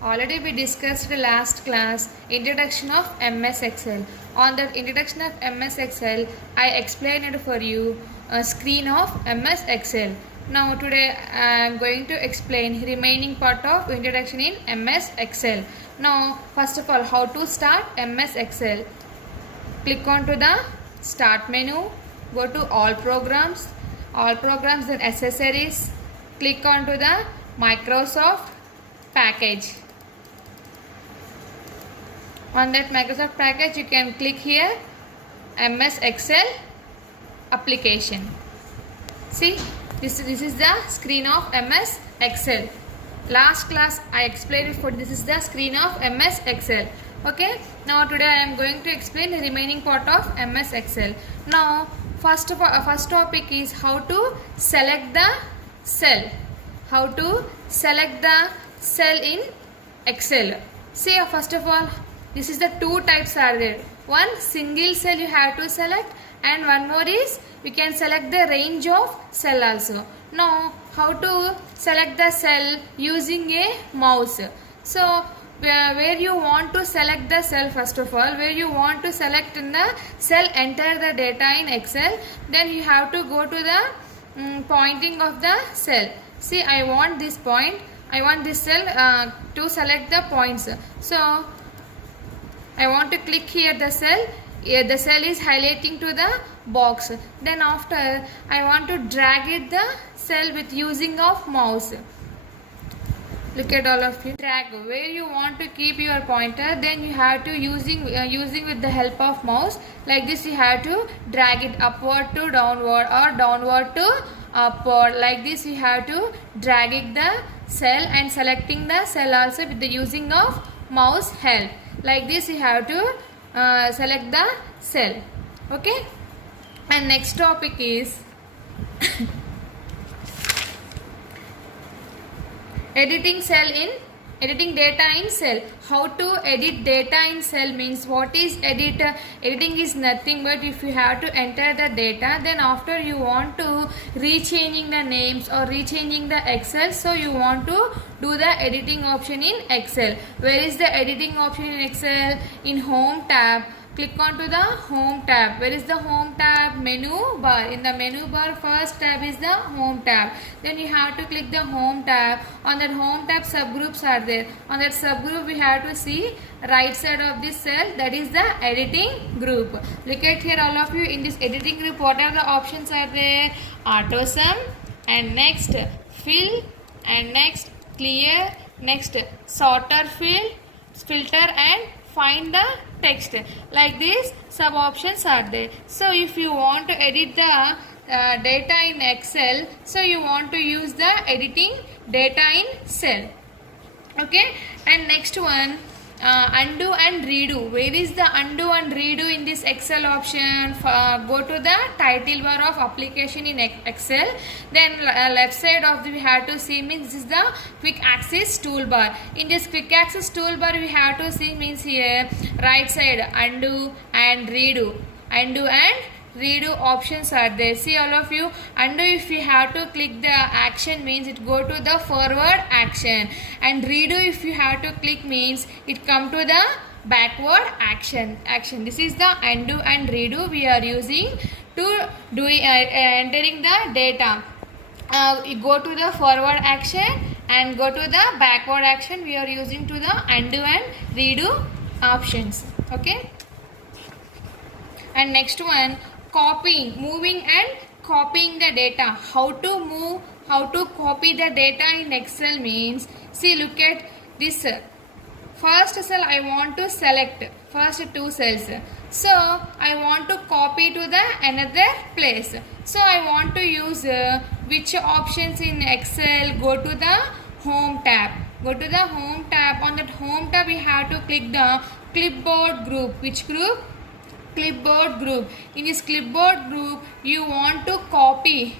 Already we discussed last class introduction of MS Excel. On that introduction of MS Excel, I explained for you a screen of MS Excel. Now today I am going to explain remaining part of introduction in MS Excel. Now first of all, how to start MS Excel. Click on to the start menu, go to all programs then accessories, click on to the Microsoft package. On that Microsoft package you can click here MS Excel application. See, this is the screen of MS Excel. Last class I explained it for this is the screen of MS Excel. Okay, now today I am going to explain the remaining part of MS Excel. Now first topic is how to select the cell. How to select the cell in Excel. See, first of all, this is the two types are there. One, single cell you have to select, and one more is you can select the range of cell also. Now how to select the cell using a mouse. So where you want to select the cell, first of all, where you want to select in the cell, enter the data in Excel, then you have to go to the pointing of the cell. See, I want this point, I want this cell to select the points. So I want to click here the cell. Here the cell is highlighting to the box. Then after I want to drag it the cell with using of mouse. Look at all of you. Drag where you want to keep your pointer. Then you have to using with the help of mouse. Like this you have to drag it upward to downward or downward to upward. Like this you have to drag it the cell and selecting the cell also with the using of mouse help. Like this you have to select the cell. Okay, and next topic is editing data in cell. How to edit data in cell means, what is edit? Editing is nothing but if you have to enter the data, then after you want to rechanging the names or rechanging the Excel, so you want to do the editing option in Excel. Where is the editing option in Excel? In home tab. Click on to the home tab. Where is the home tab? Menu bar. In the menu bar, first tab is the home tab. Then you have to click the home tab. On that home tab, subgroups are there. On that subgroup we have to see right side of this cell, that is the editing group. Look at here all of you, in this editing group what are the options are there? Auto sum, and next fill, and next clear, next sorter field, filter, and find the text. Like this sub options are there. So if you want to edit the data in Excel, so you want to use the editing data in cell. Okay, and next one, undo and redo. Where is the undo and redo in this Excel option? Go to the title bar of application in Excel. Then left side of the we have to see means this is the quick access toolbar. In this quick access toolbar we have to see means here right side undo and redo. Undo and redo options are there. See all of you, undo if you have to click the action means it go to the forward action, and redo if you have to click means it come to the backward action. This is the undo and redo we are using to do entering the data. You go to the forward action and go to the backward action, we are using to the undo and redo options. Okay, and next one, copying, moving and copying the data. How to move, how to copy the data in Excel means, see, look at this. First cell I want to select, first two cells. So I want to copy to the another place. So I want to use which options in Excel? Go to the home tab. Go to the home tab. On that home tab we have to click the clipboard group. Which group? Clipboard group. In this clipboard group you want to copy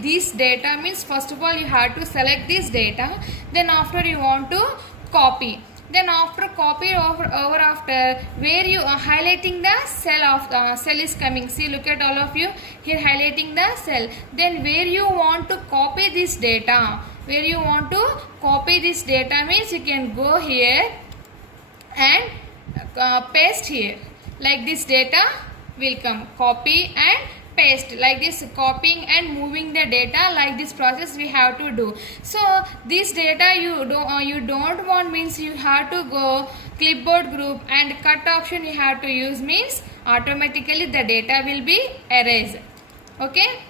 this data means first of all you have to select this data, then after you want to copy. Then after copy over after where you are highlighting the cell is coming. See, look at all of you here highlighting the cell. Then where you want to copy this data, where you want to copy this data means you can go here and paste here. Like this data will come, copy and paste, like this, copying and moving the data, like this process we have to do. So this data you don't want means you have to go clipboard group and cut option you have to use, means automatically the data will be erased. Okay.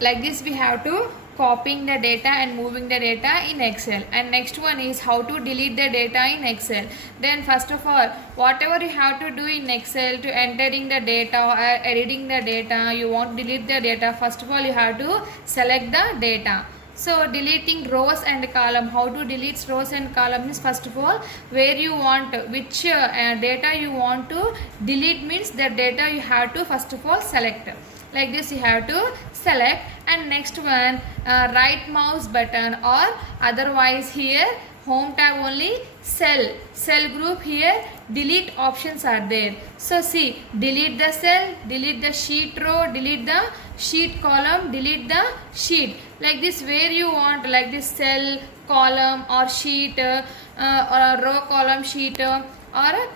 Like this we have to copying the data and moving the data in Excel. And next one is how to delete the data in Excel. Then first of all, whatever you have to do in Excel to entering the data or editing the data, you want to delete the data, first of all you have to select the data. So deleting rows and column, how to delete rows and column is, first of all, where you want, which data you want to delete means the data you have to first of all select. Like this you have to select. And next one, right mouse button, or otherwise here home tab only, cell group, here delete options are there. So see, delete the cell, delete the sheet row, delete the sheet column, delete the sheet. Like this, where you want, like this, cell, column or sheet, or a row column sheet, or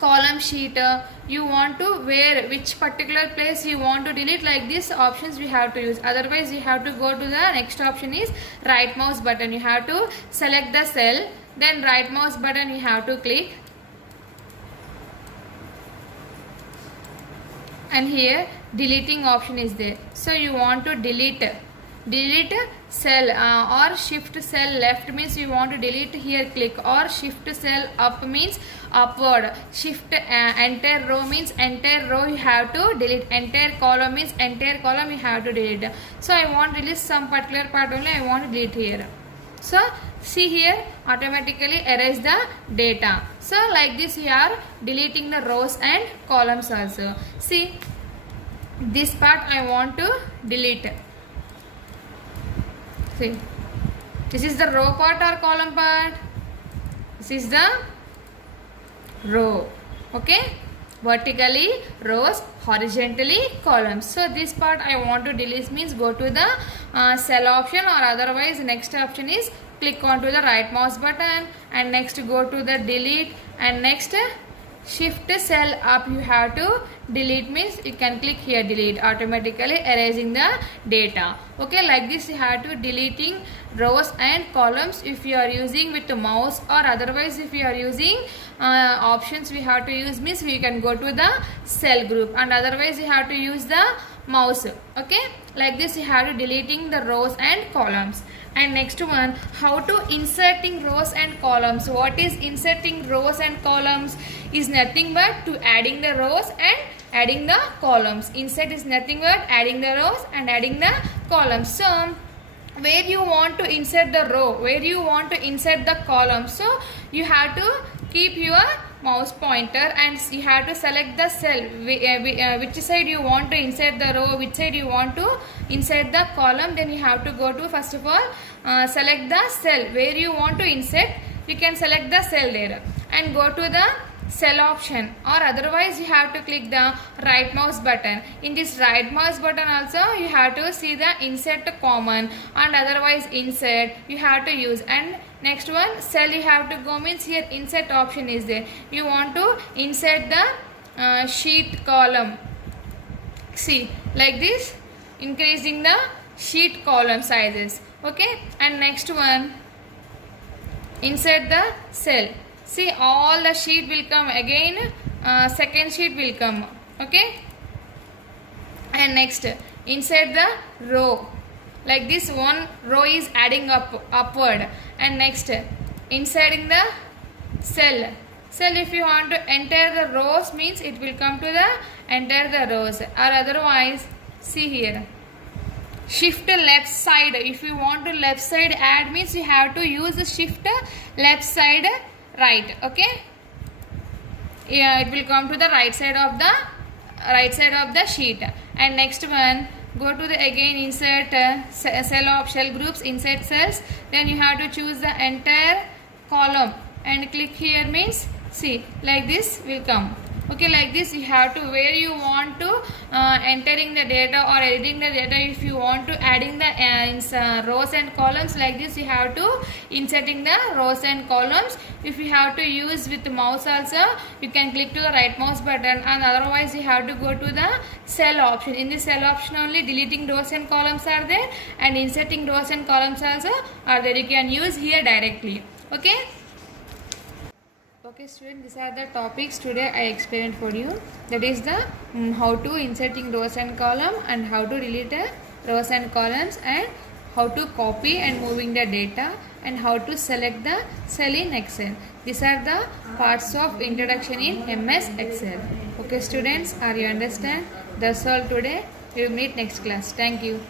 column sheet, you want to, where which particular place you want to delete, like this options we have to use. Otherwise you have to go to the next option is right mouse button, you have to select the cell, then right mouse button you have to click, and here deleting option is there. So you want to delete cell, or shift cell left means you want to delete, here click, or shift cell up means upward, shift entire row means entire row you have to delete, entire column means entire column you have to delete. So I want to delete some particular part only, I want to delete here. So see here, automatically erase the data. So like this you are deleting the rows and columns also. See, this part I want to delete. See, this is the row part or column part, this is the row. Okay, vertically rows, horizontally columns. So this part I want to delete means go to the cell option, or otherwise next option is click onto the right mouse button, and next go to the delete, and next shift cell up you have to delete means you can click here delete, automatically erasing the data. Okay, like this you have to deleting rows and columns if you are using with the mouse, or otherwise if you are using options we have to use means we can go to the cell group, and otherwise you have to use the mouse. Okay, like this you have to deleting the rows and columns. And next one, how to inserting rows and columns. What is inserting rows and columns? Is nothing but to adding the rows and adding the columns. Insert is nothing but adding the rows and adding the columns. So where you want to insert the row, where you want to insert the column, so you have to keep your mouse pointer and you have to select the cell, which side you want to insert the row, which side you want to insert the column. Then you have to go to, first of all, select the cell where you want to insert, you can select the cell there and go to the cell option, or otherwise you have to click the right mouse button. In this right mouse button also you have to see the insert common, and otherwise insert you have to use. And next one, cell you have to go means here insert option is there, you want to insert the sheet column. See, like this, increasing the sheet column sizes. Okay, and next one, insert the cell. See, all the sheet will come again, second sheet will come. Okay, and next insert the row. Like this, one row is adding upward, and next inserting the cell. Cell, if you want to enter the rows means it will come to the enter the rows, or otherwise see here, shift left side. If you want to left side add means you have to use the shift left side right. Okay, yeah, it will come to the right side of the sheet. And next one, go to the again insert cell groups, insert cells, then you have to choose the entire column. and click here means see like this will come. Okay, like this you have to where you want to entering the data or editing the data. If you want to adding the rows and columns, like this you have to inserting the rows and columns. If you have to use with mouse also, you can click to the right mouse button, and otherwise you have to go to the cell option. In the cell option only deleting rows and columns are there, and inserting rows and columns also are there. You can use here directly. Okay. Okay student, these are the topics today I explained for you. That is the how to inserting rows and column, and how to delete the rows and columns, and how to copy and moving the data, and how to select the cell in Excel. These are the parts of introduction in MS Excel. Okay students, are you understand? That's all today. We will meet next class. Thank you.